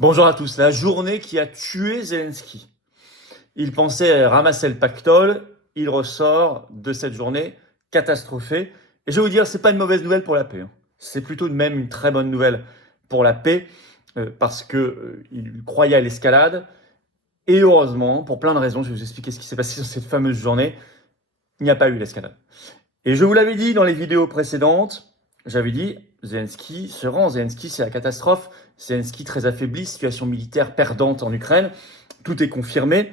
Bonjour à tous. La journée qui a tué Zelensky. Il pensait ramasser le pactole. Il ressort de cette journée catastrophée. Et je vais vous dire, c'est pas une mauvaise nouvelle pour la paix. C'est plutôt même une très bonne nouvelle pour la paix parce que il croyait à l'escalade. Et heureusement, pour plein de raisons, je vais vous expliquer ce qui s'est passé sur cette fameuse journée. Il n'y a pas eu l'escalade. Et je vous l'avais dit dans les vidéos précédentes, j'avais dit, Zelensky se rend, Zelensky c'est la catastrophe, Zelensky très affaibli, situation militaire perdante en Ukraine, tout est confirmé,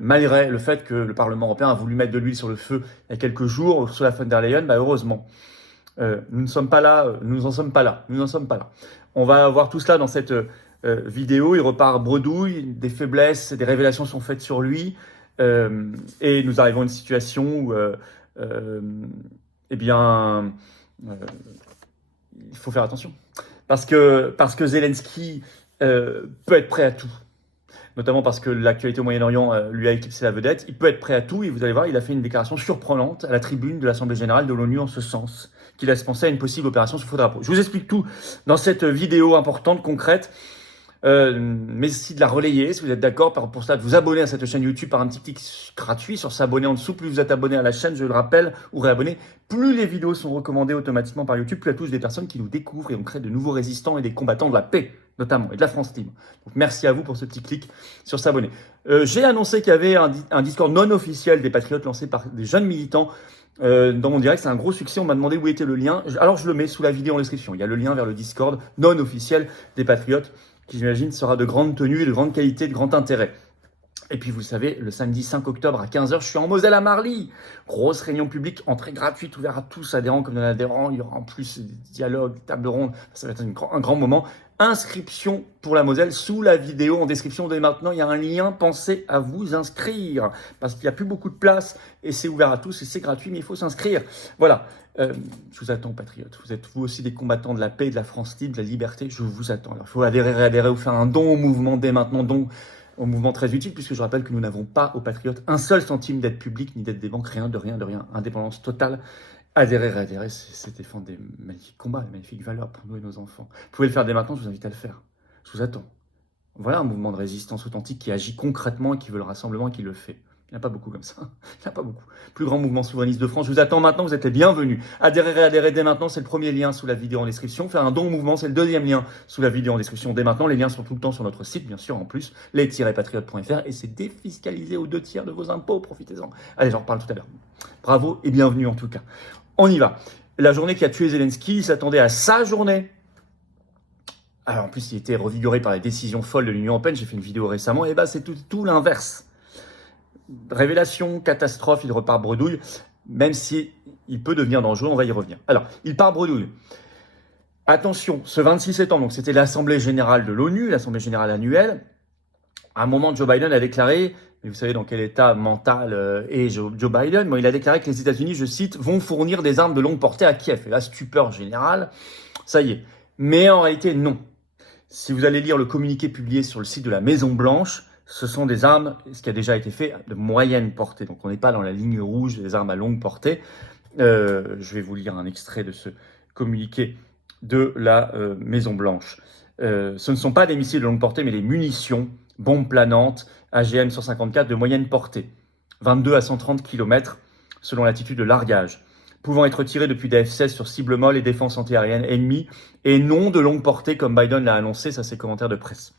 malgré le fait que le Parlement européen a voulu mettre de l'huile sur le feu il y a quelques jours, sur la von der Leyen, heureusement. Nous ne sommes pas là, nous n'en sommes pas là, nous n'en sommes pas là. On va voir tout cela dans cette vidéo, il repart bredouille, des faiblesses, des révélations sont faites sur lui, et nous arrivons à une situation où euh, eh bien, euh, il faut faire attention. Parce que Zelensky peut être prêt à tout. Notamment parce que l'actualité au Moyen-Orient lui a éclipsé la vedette. Il peut être prêt à tout et vous allez voir, il a fait une déclaration surprenante à la tribune de l'Assemblée Générale de l'ONU en ce sens, qui laisse penser à une possible opération sous faux drapeau. Je vous explique tout dans cette vidéo importante, concrète. Merci de la relayer si vous êtes d'accord. Pour cela, de vous abonner à cette chaîne YouTube par un petit clic gratuit sur s'abonner en dessous. Plus vous êtes abonné à la chaîne, je le rappelle, ou réabonné, plus les vidéos sont recommandées automatiquement par YouTube, plus elle touche des personnes qui nous découvrent et on crée de nouveaux résistants et des combattants de la paix, notamment, et de la France libre. Donc merci à vous pour ce petit clic sur s'abonner. J'ai annoncé qu'il y avait un Discord non officiel des Patriotes lancé par des jeunes militants. Dans mon direct, c'est un gros succès. On m'a demandé où était le lien. Alors je le mets sous la vidéo en description. Il y a le lien vers le Discord non officiel des Patriotes, qui j'imagine sera de grande tenue, de grande qualité, de grand intérêt. Et puis vous savez, le samedi 5 octobre à 15h, je suis en Moselle à Marly. Grosse réunion publique, entrée gratuite, ouverte à tous, adhérents comme non-adhérents. Il y aura en plus des dialogues, des tables rondes. Ça va être un grand moment. Inscription pour la Moselle sous la vidéo en description dès maintenant. Il y a un lien, pensez à vous inscrire. Parce qu'il n'y a plus beaucoup de place et c'est ouvert à tous et c'est gratuit, mais il faut s'inscrire. Voilà. Je vous attends, patriotes. Vous êtes vous aussi des combattants de la paix, de la France libre, de la liberté. Je vous attends. Alors, il faut adhérer, réadhérer ou faire un don au mouvement dès maintenant. Don au mouvement très utile, puisque je rappelle que nous n'avons pas aux patriotes un seul centime d'aide publique, ni d'aide des banques, rien de rien de rien. Indépendance totale. Adhérer, réadhérer, c'est défendre des magnifiques combats, des magnifiques valeurs pour nous et nos enfants. Vous pouvez le faire dès maintenant, je vous invite à le faire. Je vous attends. Voilà un mouvement de résistance authentique qui agit concrètement et qui veut le rassemblement et qui le fait. Il n'y en a pas beaucoup comme ça. Il n'y en a pas beaucoup. Plus grand mouvement souverainiste de France. Je vous attends maintenant, vous êtes les bienvenus. Adhérer dès maintenant, c'est le premier lien sous la vidéo en description. Faire un don au mouvement, c'est le deuxième lien sous la vidéo en description dès maintenant. Les liens sont tout le temps sur notre site, bien sûr, en plus, les-patriotes.fr, et c'est défiscalisé aux 2/3 de vos impôts. Profitez-en. Allez, j'en reparle tout à l'heure. Bravo et bienvenue en tout cas. On y va. La journée qui a tué Zelensky, il s'attendait à sa journée. Alors en plus, il était revigoré par les décisions folles de l'Union européenne. J'ai fait une vidéo récemment. Et c'est tout l'inverse. Révélation, catastrophe, il repart bredouille, même si il peut devenir dangereux, on va y revenir. Alors, il part bredouille. Attention, ce 26 septembre, donc c'était l'Assemblée Générale de l'ONU, l'Assemblée Générale annuelle. À un moment, Joe Biden a déclaré, mais vous savez dans quel état mental est Joe Biden, il a déclaré que les États-Unis, je cite, vont fournir des armes de longue portée à Kiev. Et là, stupeur générale, ça y est. Mais en réalité, non. Si vous allez lire le communiqué publié sur le site de la Maison-Blanche, ce sont des armes, ce qui a déjà été fait, de moyenne portée. Donc on n'est pas dans la ligne rouge des armes à longue portée. Je vais vous lire un extrait de ce communiqué de la Maison-Blanche. Ce ne sont pas des missiles de longue portée, mais des munitions, bombes planantes, AGM-154 de moyenne portée, 22 à 130 km selon l'attitude de largage, pouvant être tirées depuis des F-16 sur cible molle et défense antiaérienne ennemie, et non de longue portée comme Biden l'a annoncé, ça c'est commentaire de presse.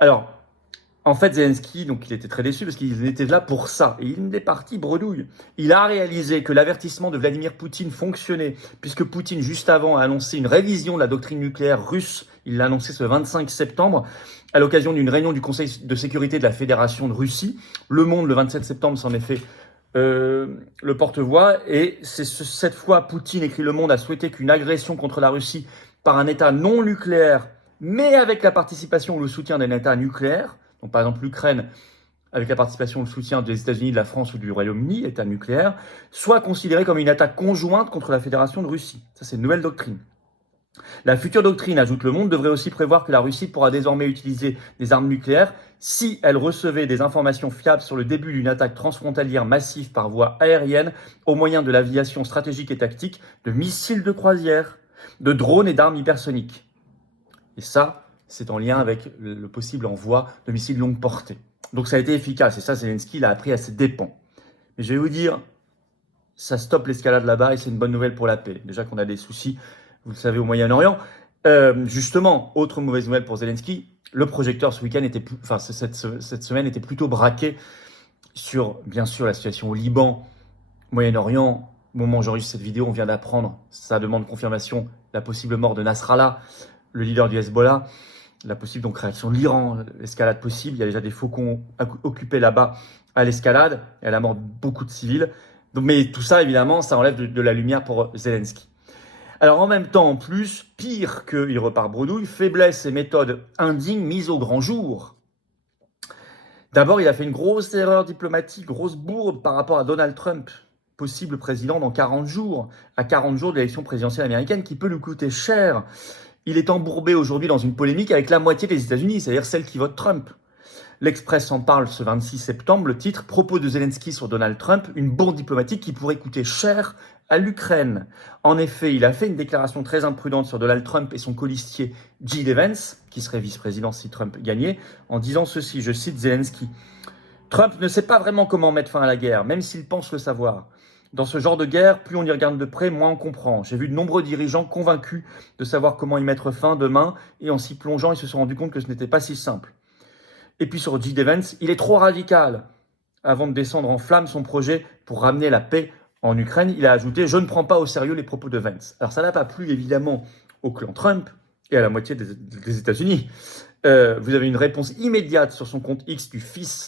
Alors, en fait, Zelensky, donc il était très déçu parce qu'il était là pour ça. Et il est parti bredouille. Il a réalisé que l'avertissement de Vladimir Poutine fonctionnait, puisque Poutine, juste avant, a annoncé une révision de la doctrine nucléaire russe. Il l'a annoncé ce 25 septembre, à l'occasion d'une réunion du Conseil de sécurité de la Fédération de Russie. Le Monde, le 27 septembre, s'en est fait le porte-voix. Et c'est cette fois, Poutine, écrit Le Monde, a souhaité qu'une agression contre la Russie par un État non nucléaire, mais avec la participation ou le soutien d'un État nucléaire, donc par exemple l'Ukraine, avec la participation ou le soutien des États-Unis, de la France ou du Royaume-Uni, État nucléaire, soit considérée comme une attaque conjointe contre la Fédération de Russie. Ça, c'est une nouvelle doctrine. La future doctrine, ajoute Le Monde, devrait aussi prévoir que la Russie pourra désormais utiliser des armes nucléaires si elle recevait des informations fiables sur le début d'une attaque transfrontalière massive par voie aérienne au moyen de l'aviation stratégique et tactique, de missiles de croisière, de drones et d'armes hypersoniques. Et ça, c'est en lien avec le possible envoi de missiles longue portée. Donc ça a été efficace, et ça, Zelensky l'a appris à ses dépens. Mais je vais vous dire, ça stoppe l'escalade là-bas, et c'est une bonne nouvelle pour la paix. Déjà qu'on a des soucis, vous le savez, au Moyen-Orient. Justement, autre mauvaise nouvelle pour Zelensky, le projecteur ce week-end cette semaine était plutôt braqué sur, bien sûr, la situation au Liban, Moyen-Orient. Au moment où j'enregistre cette vidéo, on vient d'apprendre, ça demande confirmation, la possible mort de Nasrallah, le leader du Hezbollah, la possible donc réaction de l'Iran, l'escalade possible. Il y a déjà des faucons occupés là-bas à l'escalade, et à la mort de beaucoup de civils. Donc, mais tout ça, évidemment, ça enlève de la lumière pour Zelensky. Alors en même temps, en plus, pire qu'il repart bredouille, faiblesse et méthode indignes mises au grand jour. D'abord, il a fait une grosse erreur diplomatique, grosse bourde par rapport à Donald Trump, possible président dans 40 jours, à 40 jours de l'élection présidentielle américaine, qui peut lui coûter cher. Il est embourbé aujourd'hui dans une polémique avec la moitié des États-Unis, c'est-à-dire celle qui vote Trump. L'Express en parle ce 26 septembre, le titre « Propos de Zelensky sur Donald Trump, une bourde diplomatique qui pourrait coûter cher à l'Ukraine ». En effet, il a fait une déclaration très imprudente sur Donald Trump et son colistier J.D. Vance, qui serait vice-président si Trump gagnait, en disant ceci, je cite Zelensky. « Trump ne sait pas vraiment comment mettre fin à la guerre, même s'il pense le savoir. Dans ce genre de guerre, plus on y regarde de près, moins on comprend. J'ai vu de nombreux dirigeants convaincus de savoir comment y mettre fin demain, et en s'y plongeant, ils se sont rendus compte que ce n'était pas si simple. » Et puis sur J.D. Vance, il est trop radical. Avant de descendre en flammes son projet pour ramener la paix en Ukraine, il a ajouté « Je ne prends pas au sérieux les propos de Vance ». Alors ça n'a pas plu évidemment au clan Trump et à la moitié des États-Unis. Vous avez une réponse immédiate sur son compte X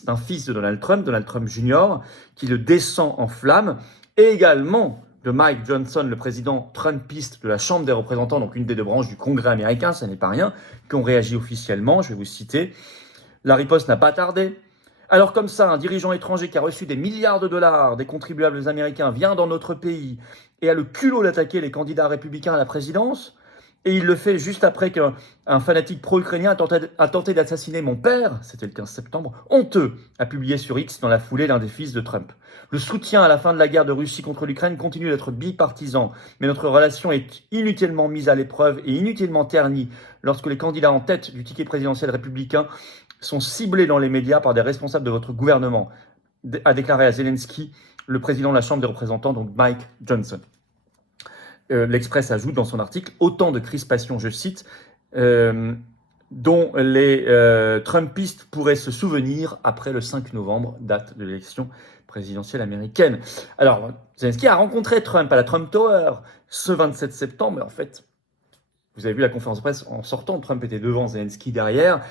d'un fils de Donald Trump Jr., qui le descend en flammes, et également de Mike Johnson, le président trumpiste de la Chambre des représentants, donc une des deux branches du Congrès américain, ça n'est pas rien, qui ont réagi officiellement, je vais vous citer. La riposte n'a pas tardé. Alors comme ça, un dirigeant étranger qui a reçu des milliards de dollars des contribuables américains vient dans notre pays et a le culot d'attaquer les candidats républicains à la présidence, et il le fait juste après qu'un fanatique pro-ukrainien a tenté d'assassiner mon père, c'était le 15 septembre, honteux, a publié sur X dans la foulée l'un des fils de Trump. Le soutien à la fin de la guerre de Russie contre l'Ukraine continue d'être bipartisan, mais notre relation est inutilement mise à l'épreuve et inutilement ternie lorsque les candidats en tête du ticket présidentiel républicain sont ciblés dans les médias par des responsables de votre gouvernement, a déclaré à Zelensky le président de la Chambre des représentants, donc Mike Johnson. L'Express ajoute dans son article « Autant de crispations, je cite, dont les Trumpistes pourraient se souvenir après le 5 novembre, date de l'élection présidentielle américaine. » Alors, Zelensky a rencontré Trump à la Trump Tower ce 27 septembre, mais en fait, vous avez vu la conférence de presse en sortant, Trump était devant, Zelensky derrière,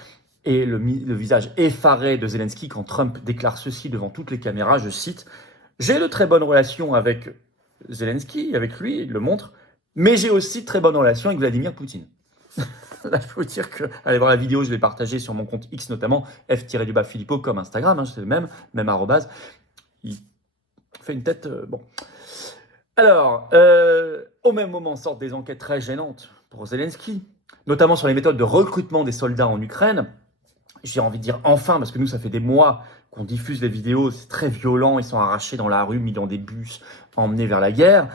et le visage effaré de Zelensky quand Trump déclare ceci devant toutes les caméras, je cite, « J'ai de très bonnes relations avec Zelensky, avec lui, il le montre, mais j'ai aussi de très bonnes relations avec Vladimir Poutine. » Là, il faut dire que, allez voir la vidéo, je l'ai partagée sur mon compte X notamment, F-Filippo comme Instagram, hein, c'est le même arrobase. Il fait une tête, bon. Alors, au même moment sortent des enquêtes très gênantes pour Zelensky, notamment sur les méthodes de recrutement des soldats en Ukraine. J'ai envie de dire enfin, parce que nous, ça fait des mois qu'on diffuse les vidéos, c'est très violent, ils sont arrachés dans la rue, mis dans des bus, emmenés vers la guerre,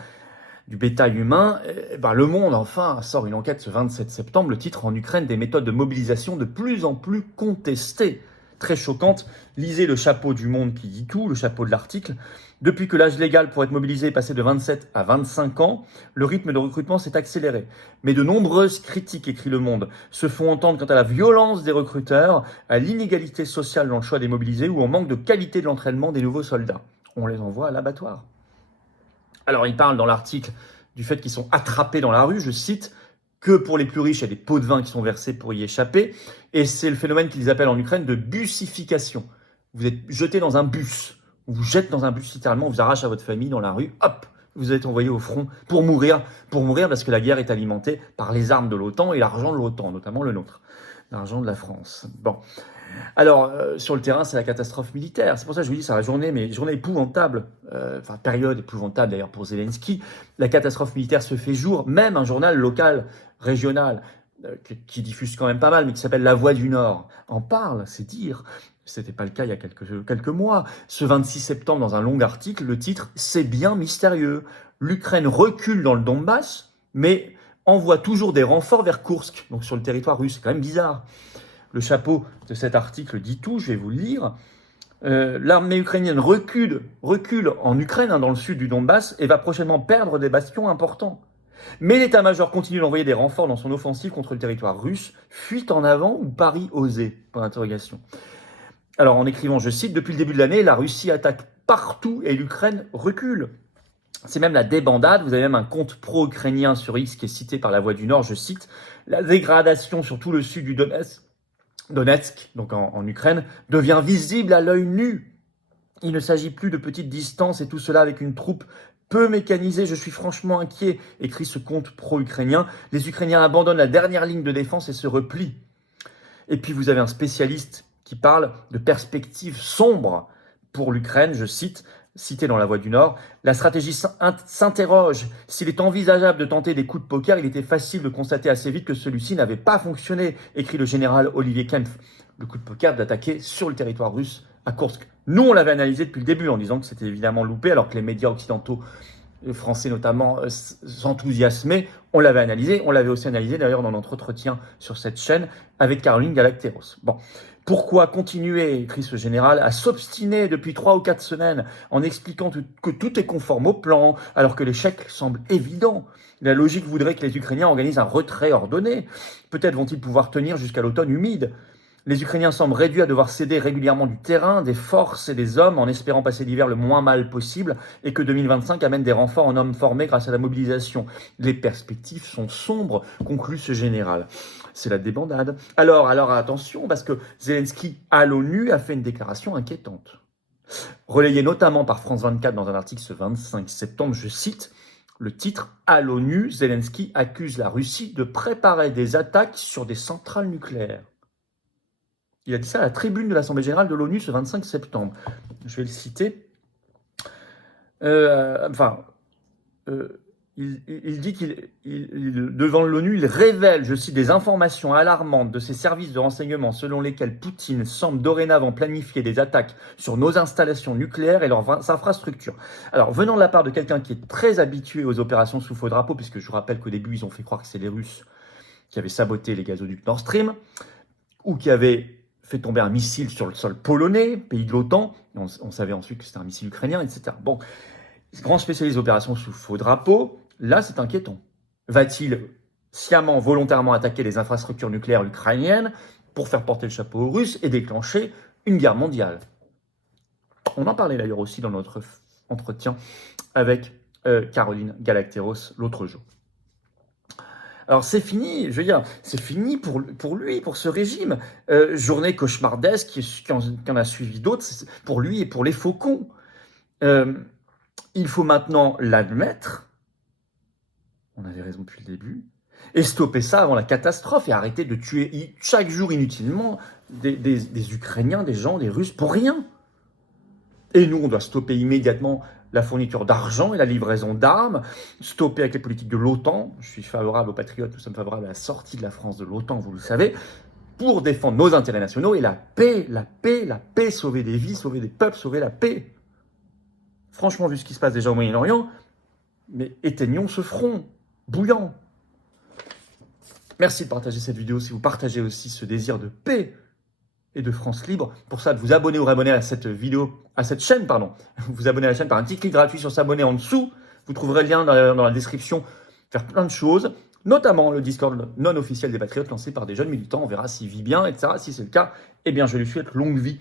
du bétail humain. Le Monde, enfin, sort une enquête ce 27 septembre, le titre « En Ukraine, des méthodes de mobilisation de plus en plus contestées ». Très choquante, lisez le chapeau du Monde qui dit tout, le chapeau de l'article. Depuis que l'âge légal pour être mobilisé est passé de 27 à 25 ans, le rythme de recrutement s'est accéléré. Mais de nombreuses critiques, écrit Le Monde, se font entendre quant à la violence des recruteurs, à l'inégalité sociale dans le choix des mobilisés ou au manque de qualité de l'entraînement des nouveaux soldats. On les envoie à l'abattoir. Alors, il parle dans l'article du fait qu'ils sont attrapés dans la rue, je cite, que pour les plus riches, il y a des pots de vin qui sont versés pour y échapper. Et c'est le phénomène qu'ils appellent en Ukraine de bussification. Vous êtes jeté dans un bus. On vous jette dans un bus littéralement, on vous arrache à votre famille dans la rue. Hop, vous êtes envoyé au front pour mourir parce que la guerre est alimentée par les armes de l'OTAN et l'argent de l'OTAN, notamment le nôtre, l'argent de la France. Bon. Alors, sur le terrain, c'est la catastrophe militaire. C'est pour ça que je vous dis, c'est la journée, mais journée épouvantable, période épouvantable d'ailleurs pour Zelensky. La catastrophe militaire se fait jour, même un journal local, régional, qui diffuse quand même pas mal, mais qui s'appelle La Voix du Nord, en parle, c'est dire. C'était pas le cas il y a quelques mois. Ce 26 septembre, dans un long article, le titre « C'est bien mystérieux. L'Ukraine recule dans le Donbass, mais envoie toujours des renforts vers Koursk, donc sur le territoire russe. C'est quand même bizarre. Le chapeau de cet article dit tout, je vais vous le lire. L'armée ukrainienne recule en Ukraine, dans le sud du Donbass, et va prochainement perdre des bastions importants. Mais l'état-major continue d'envoyer des renforts dans son offensive contre le territoire russe. Fuite en avant ou pari osé ? Point d'interrogation. Alors en écrivant, je cite, « Depuis le début de l'année, la Russie attaque partout et l'Ukraine recule ». C'est même la débandade. Vous avez même un compte pro-ukrainien sur X qui est cité par La Voix du Nord, je cite, « La dégradation sur tout le sud du Donetsk, donc en Ukraine, devient visible à l'œil nu. Il ne s'agit plus de petites distances et tout cela avec une troupe peu mécanisée. Je suis franchement inquiet », écrit ce compte pro-ukrainien. Les Ukrainiens abandonnent la dernière ligne de défense et se replient. Et puis vous avez un spécialiste qui parle de perspectives sombres pour l'Ukraine, je cite, cité dans La Voix du Nord, « La stratégie s'interroge. S'il est envisageable de tenter des coups de poker, il était facile de constater assez vite que celui-ci n'avait pas fonctionné », écrit le général Olivier Kempf. Le coup de poker d'attaquer sur le territoire russe à Koursk. Nous, on l'avait analysé depuis le début en disant que c'était évidemment loupé, alors que les médias occidentaux, français notamment, s'enthousiasmaient. On l'avait analysé, on l'avait aussi analysé d'ailleurs dans notre entretien sur cette chaîne avec Caroline Galacteros. Bon. Pourquoi continuer, écrit ce général, à s'obstiner depuis 3 ou 4 semaines en expliquant que tout est conforme au plan, alors que l'échec semble évident ? La logique voudrait que les Ukrainiens organisent un retrait ordonné. Peut-être vont-ils pouvoir tenir jusqu'à l'automne humide. Les Ukrainiens semblent réduits à devoir céder régulièrement du terrain, des forces et des hommes en espérant passer l'hiver le moins mal possible et que 2025 amène des renforts en hommes formés grâce à la mobilisation. Les perspectives sont sombres, conclut ce général. C'est la débandade. Alors attention, parce que Zelensky à l'ONU a fait une déclaration inquiétante. Relayée notamment par France 24 dans un article ce 25 septembre, je cite, le titre « À l'ONU, Zelensky accuse la Russie de préparer des attaques sur des centrales nucléaires ». Il a dit ça à la tribune de l'Assemblée générale de l'ONU ce 25 septembre. Je vais le citer. Il dit devant l'ONU, il révèle, je cite, des informations alarmantes de ses services de renseignement selon lesquels Poutine semble dorénavant planifier des attaques sur nos installations nucléaires et leurs infrastructures. Alors, venant de la part de quelqu'un qui est très habitué aux opérations sous faux drapeau, puisque je vous rappelle qu'au début, ils ont fait croire que c'est les Russes qui avaient saboté les gazoducs Nord Stream, ou qui avaient fait tomber un missile sur le sol polonais, pays de l'OTAN, on savait ensuite que c'était un missile ukrainien, etc. Bon, grand spécialiste d'opérations sous faux drapeau, là c'est inquiétant. Va-t-il sciemment, volontairement attaquer les infrastructures nucléaires ukrainiennes pour faire porter le chapeau aux Russes et déclencher une guerre mondiale ? On en parlait d'ailleurs aussi dans notre entretien avec Caroline Galacteros l'autre jour. Alors c'est fini, je veux dire, c'est fini pour lui, pour ce régime. Journée cauchemardesque qui en a suivi d'autres, pour lui et pour les faucons. Il faut maintenant l'admettre, on avait raison depuis le début, et stopper ça avant la catastrophe et arrêter de tuer chaque jour inutilement des Ukrainiens, des gens, des Russes, pour rien. Et nous, on doit stopper immédiatement la fourniture d'argent et la livraison d'armes, stopper avec les politiques de l'OTAN. Je suis favorable aux patriotes, nous sommes favorables à la sortie de la France de l'OTAN, vous le savez, pour défendre nos intérêts nationaux et la paix, sauver des vies, sauver des peuples, sauver la paix. Franchement, vu ce qui se passe déjà au Moyen-Orient, mais éteignons ce front bouillant. Merci de partager cette vidéo si vous partagez aussi ce désir de paix et de France libre. Pour ça, de vous abonner ou réabonner à cette chaîne. Vous abonner à la chaîne par un petit clic gratuit sur s'abonner en dessous. Vous trouverez le lien dans la description. Faire plein de choses, notamment le Discord non officiel des Patriotes lancé par des jeunes militants. On verra s'il vit bien, etc. Si c'est le cas, eh bien, je lui souhaite longue vie.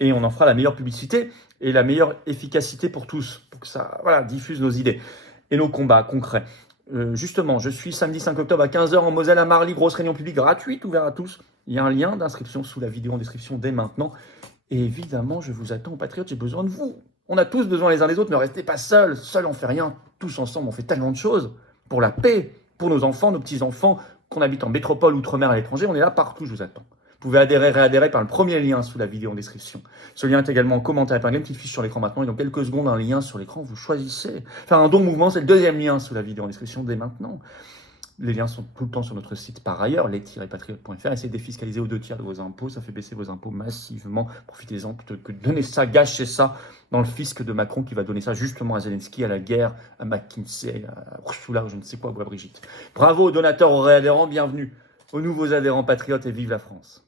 Et on en fera la meilleure publicité et la meilleure efficacité pour tous, pour que ça diffuse nos idées et nos combats concrets. Justement, je suis samedi 5 octobre à 15h en Moselle à Marly, grosse réunion publique gratuite, ouverte à tous. Il y a un lien d'inscription sous la vidéo en description dès maintenant. Et évidemment, je vous attends, Patriotes, j'ai besoin de vous. On a tous besoin les uns des autres, ne restez pas seuls. Seuls, on fait rien. Tous ensemble, on fait tellement de choses. Pour la paix, pour nos enfants, nos petits-enfants, qu'on habite en métropole, outre-mer, à l'étranger, on est là partout, je vous attends. Vous pouvez adhérer, réadhérer par le premier lien sous la vidéo en description. Ce lien est également en commentaire épinglé, une petite fiche sur l'écran maintenant. Et dans quelques secondes, un lien sur l'écran, vous choisissez. Faire un don mouvement, c'est le deuxième lien sous la vidéo en description dès maintenant. Les liens sont tout le temps sur notre site par ailleurs, les-patriotes.fr. Essayez de défiscaliser aux 2 tiers de vos impôts, ça fait baisser vos impôts massivement. Profitez-en plutôt que de donner ça, gâcher ça dans le fisc de Macron qui va donner ça justement à Zelensky, à la guerre, à McKinsey, à Ursula, je ne sais quoi, ou à Brigitte. Bravo aux donateurs, aux réadhérents, bienvenue aux nouveaux adhérents patriotes et vive la France.